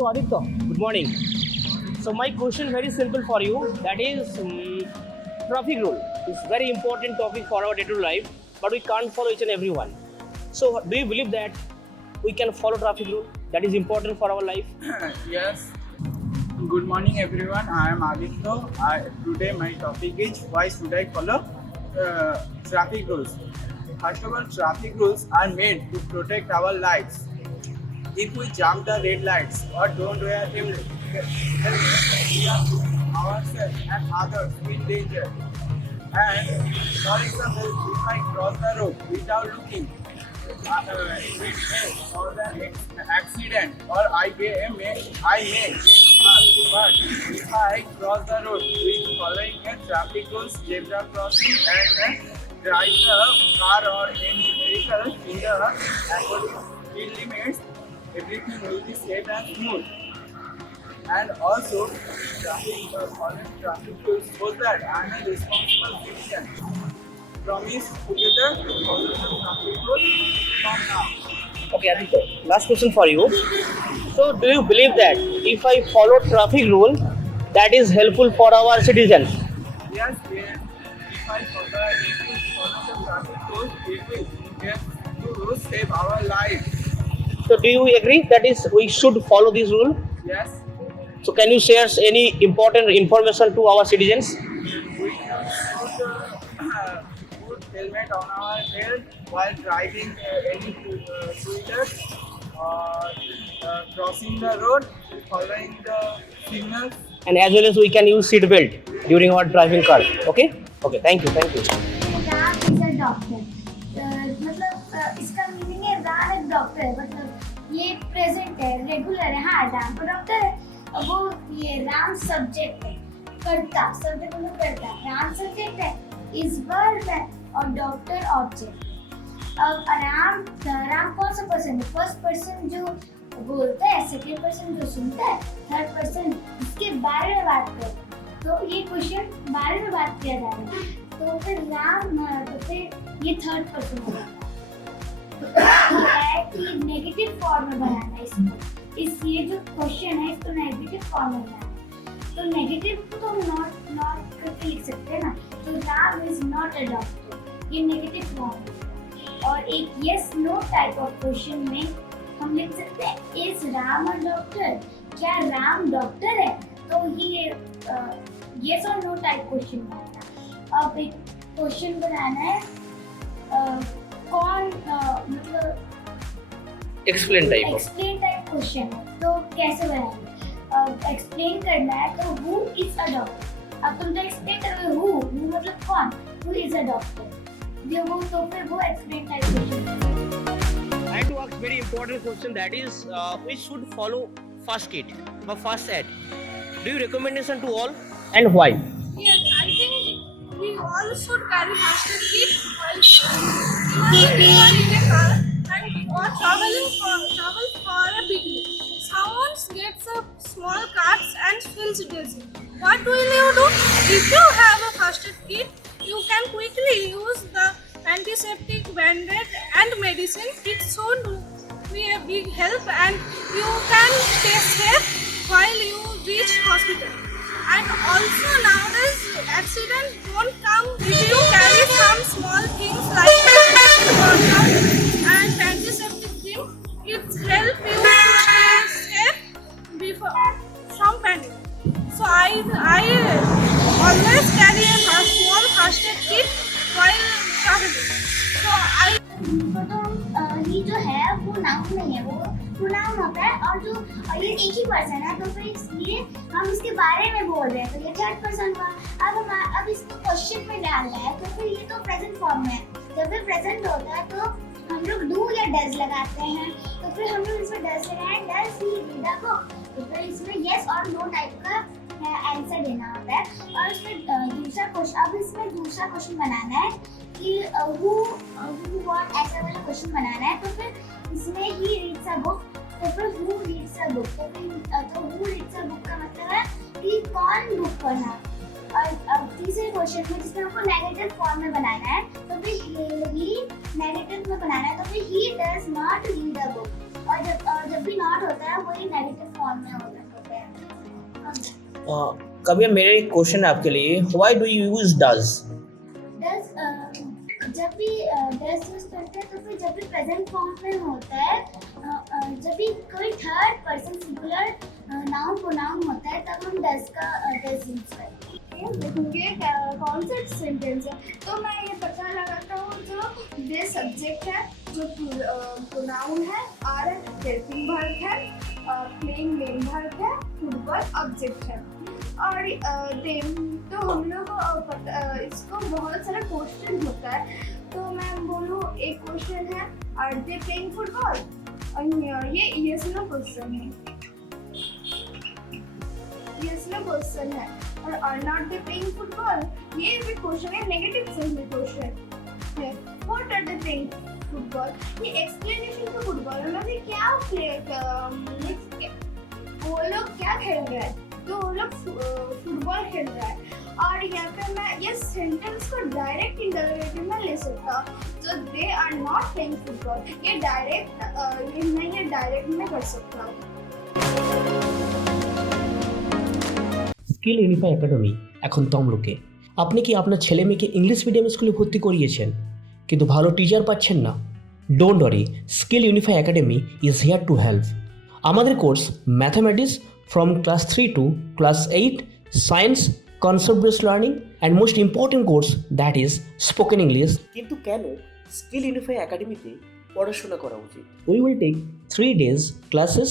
So Aditya, Good morning. So my question very simple for you. That is traffic rule. It's very important topic for our day-to-day life, but we can't follow each and every one. So do you believe that we can follow traffic rule? That is important for our life. Yes. Good morning, everyone. I am Aditya. Today my topic is why should I follow traffic rules? First of all, traffic rules are made to protect our lives. If we jump the red lights or don't wear helmet, we are putting ourselves and others in danger. And for example, if I cross the road without looking, it may cause an accident or I may get hurt. But if I cross the road with following a traffic rules, zebra crossing, and drive the car or any vehicle in the according speed limits, everything will be safe and smooth. And also, following traffic rules shows that I am a responsible citizen. Promise together to follow the traffic rules from now. Okay, Aditya. Last question for you. So do you believe that if I follow traffic rule, that is helpful for our citizens? Yes, yes. If we follow the traffic rules, it will yes, to save our lives. So do you agree that is we should follow this rule? Yes, So can you share any important information to our citizens? we should put helmet on our head while driving any two-wheelers or crossing the road, following the signals. And as well as we can use seat belt during our driving car. Okay, thank you. Ram is a doctor मतलब इसका meaning है राम एक doctor है मतलब ये present है regular है हाँ राम को डॉक्टर है अब वो ये राम सब्जेक्ट है कर्ता सब्जेक्ट मतलब कर्ता राम सब्जेक्ट है इज वर्ब है और डॉक्टर ऑब्जेक्ट है अब राम कौन सा पर्सन है फर्स्ट पर्सन जो बोलता है सेकंड पर्सन जो सुनता है थर्ड पर्सन इसके बारे में बात करता है तो ये क्वेश्चन बारे में बात किया जा रहा है तो फिर राम तो फिर ये थर्ड पर्सन हो जाता है कि नेगेटिव फॉर्म में बनाना है इसको इस ये जो क्वेश्चन है इसको नेगेटिव फॉर्म में बनाना है तो नेगेटिव को तो हम नॉट करके लिख सकते हैं ना तो Ram is not a doctor ये नेगेटिव फॉर्म है और एक yes no type of question में हम लिख सकते हैं इज राम अ डॉक्टर क्या राम डॉक्टर है तो ये यस और नो टाइप क्वेश्चन बनाना अब एक क्वेश्चन बनाना है कौन मतलब Explain type of. Explain type question है तो कैसे बनाएंगे एक्सप्लेन करना है तो हु इज अ डॉक्टर अब तुम तो एक्सप्लेन करोगे हु मतलब कौन हु इज अ डॉक्टर जो वो तो फिर वो explain type question I have to ask very important question that is we should follow first aid or first aid. Do you recommendation to all and why? Yes, I think we all should carry first aid kit while even we are in a car and or travel for a picnic. Someone gets a small cuts and feels dizzy. What will you do? If you have a first aid kit, you can quickly use the antiseptic band-aid and medicine. It should be a big help and you can stay safe while you reach hospital. And also nowadays accidents don't come if you carry some small things like water and antiseptic cream. It helps you stay safe before from panic. So I always carry a small first aid kit while traveling. So I तो ये जो है वो noun नहीं है वो pronoun होता है और जो ये एक ही पर्सन है तो फिर इसलिए हम इसके बारे में बोल रहे हैं तो ये थर्ड पर्सन हुआ अब इसको क्वेश्चन में डालना है तो फिर ये तो प्रेजेंट फॉर्म में है जब भी प्रेजेंट होता है तो हम लोग डू या डज लगाते हैं तो फिर हम लोग इसमें डज लगाए does he read a book तो फिर इसमें यस और नो टाइप का आंसर देना होता है और इसमें दूसरा क्वेश्चन अब इसमें दूसरा क्वेश्चन बनाना है कि who what ऐसा वाला क्वेश्चन बनाना है तो फिर इसमें ही रीड्स अ बुक तो फिर who reads a book तो who reads a book का मतलब है कि कौन बुक पढ़ा और तीसरे क्वेश्चन में जिसमें हमको नेगेटिव फॉर्म में बनाना है तो फिर ही नेगेटिव में बनाना है तो फिर he does not read a book और जब भी नॉट होता है वही नेगेटिव फॉर्म फॉर्म में होते हैं। कभी मेरे एक क्वेश्चन है आपके लिए, why do you use does? Does जब भी डज यूज करते हैं तो फिर जब भी प्रेजेंट फॉर्म में होता है, जब भी कोई third person singular noun pronoun होता है तब हम डज यूज करते हैं। देखूंगे कौन सा सेंटेंस है, तो मैं ये पता लगाता हूँ जो दे सब्जेक्ट है, जो प्रोनाउन है, आर हेल्पिंग वर्ब है, प्लेइंग मेन वर्ब है, फुटबॉल ऑब्जेक्ट है। और देन तो हम लोग इसको बहुत सारा क्वेश्चन होता है, तो मैं बोलूँ एक क्वेश्चन है आर दे प्लेइंग फुटबॉल, और ये यस नो क्वेश्चन है, यस नो क्वेश्चन है। और are not they playing football, ये भी क्वेश्चन है, नेगेटिव सेंस में क्वेश्चन है। What are they playing football, ये एक्सप्लेनेशन टू फुटबॉल, मतलब क्या प्ले वो लोग क्या खेल रहे हैं, तो वो लोग फुटबॉल खेल रहा है। और यहाँ पे मैं ये सेंटेंस को डायरेक्ट इंटरोगेटिव में ले सकता हूँ, जो they are not playing football, ये डायरेक्ट ये मैं ये डायरेक्ट में कर सकता हूँ। স্কিল ইউনিফাই একাডেমি এখন তমলুকে। আপনি কি আপনার ছেলে মেয়েকে ইংলিশ মিডিয়াম স্কুলে ভর্তি করিয়েছেন কিন্তু ভালো টিচার পাচ্ছেন না? Don't worry, Skill Unify Academy is here to help. আমাদের course mathematics from class 3 to class 8, science, concept based learning and most important course that is spoken English. কিন্তু কেন স্কিল ইউনিফাই একাডেমিতে পড়াশোনা করা উচিত? We will take 3 days classes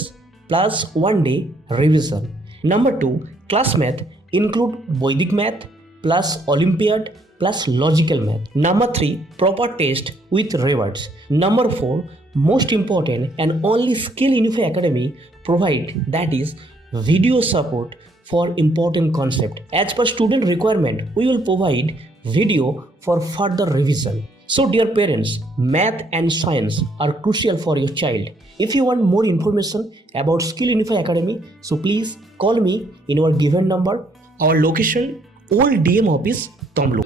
plus 1 day revision. Number 2, class math include Vedic math plus Olympiad plus logical math. Number 3, proper test with rewards. Number 4, most important and only Skill Unify Academy provide that is video support for important concept. As per student requirement, we will provide video for further revision. So dear parents, math and science are crucial for your child. If you want more information about Skill Unify Academy, so please call me in our given number. Our location, Old DM Office, Tomlu.